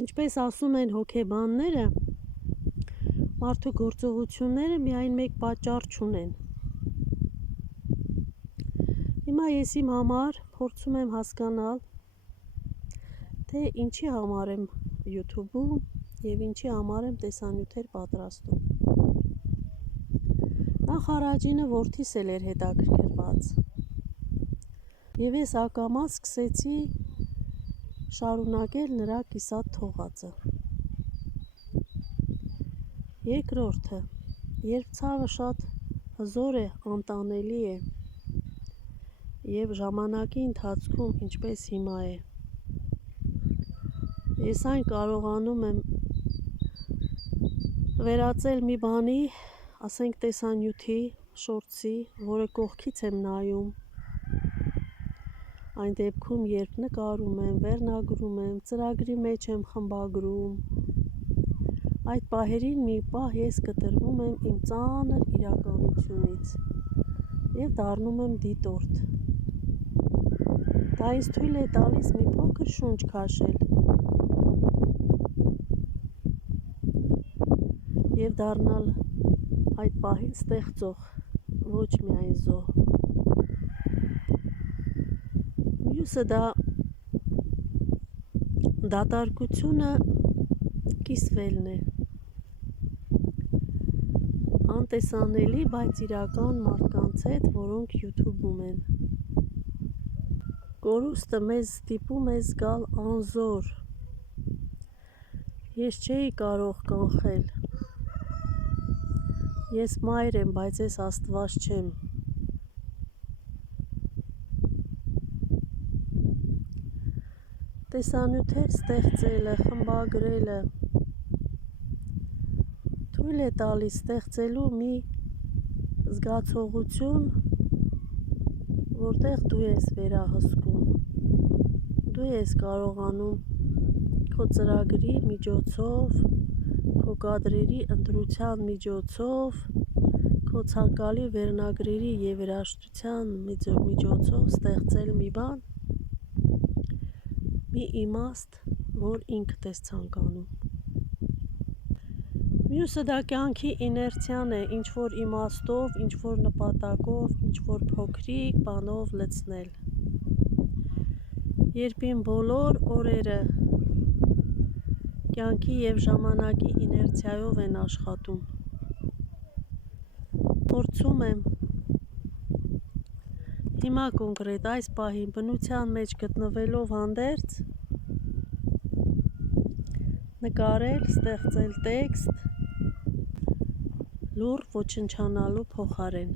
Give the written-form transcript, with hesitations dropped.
Ինչպես ասում են հոգեբանները, մարդու գործողությունները միայն մեկ պատճառ չունեն։ Հիմա ես իմ համար փորձում եմ հասկանալ, թե ինչի համար եմ YouTube-ում և ինչի համար եմ տեսանյութեր պատրաստում։ Նախ առաջինը որդիս էլ էր հետաքրքրված, և ես ակամա սկսեցի շարունակել նրա կիսատ թողածը։ Երկրորդը, երբ ցավը շատ հզոր է, անտանելի է, և ժամանակի ընթացքում, ինչպես հիմա է, ես այն կարողանում եմ վերածել մի բանի, ասենք տեսանյութի, շորտսի, որը կողքից եմ նայում, այն դեպքում, երբ նկարում եմ, վերնագրում եմ, ծրագրի մեջ եմ խմբագրում, այդ պահերին մի պահ ես կտրվում եմ իմ ծանր իրականությունից և դառնում եմ դիտորդ։ Դա ինձ թույլ է տալիս մի փոքր շունչ քաշել և դառնալ այդ պահին ստեղծող, ոչ միայն զոհ։ Մյուսը դա դատարկությունը կիսվելն է, անտեսանելի, բայց իրական մարդկանց հետ, որոնք YouTube-ում են։ Կորուստը մեզ ստիպում է զգալ անզոր։ Ես չէի կարող կանխել։ Ես մայր եմ, բայց ես Աստված չեմ։ Տեսանյութեր ստեղծելը, խմբագրելը թույլ է տալիս ստեղծելու մի զգացողություն, որտեղ դու ես վերահսկում, դու ես կարողանում քո ծրագրի միջոցով, քո կադրերի ընտրության միջոցով, քո ցանկալի վերնագրերի և երաժշտության միջոցով ստեղծել մի բան, մի իմաստ, որ ինքդ ես ցանկանում։ Մյուսը դա կյանքի իներցիան է, ինչ-որ իմաստով, ինչ-որ նպատակով, ինչ-որ փոքրիկ բանով լցնել։ Երբ իմ բոլոր օրերը կյանքի և ժամանակի իներցիայով են աշխատում, փորձում եմ հիմա կոնկրետ այս պահին բնության մեջ գտնվելով հանդերձ նկարել, ստեղծել տեքստ լուռ ոչնչանալու փոխարեն։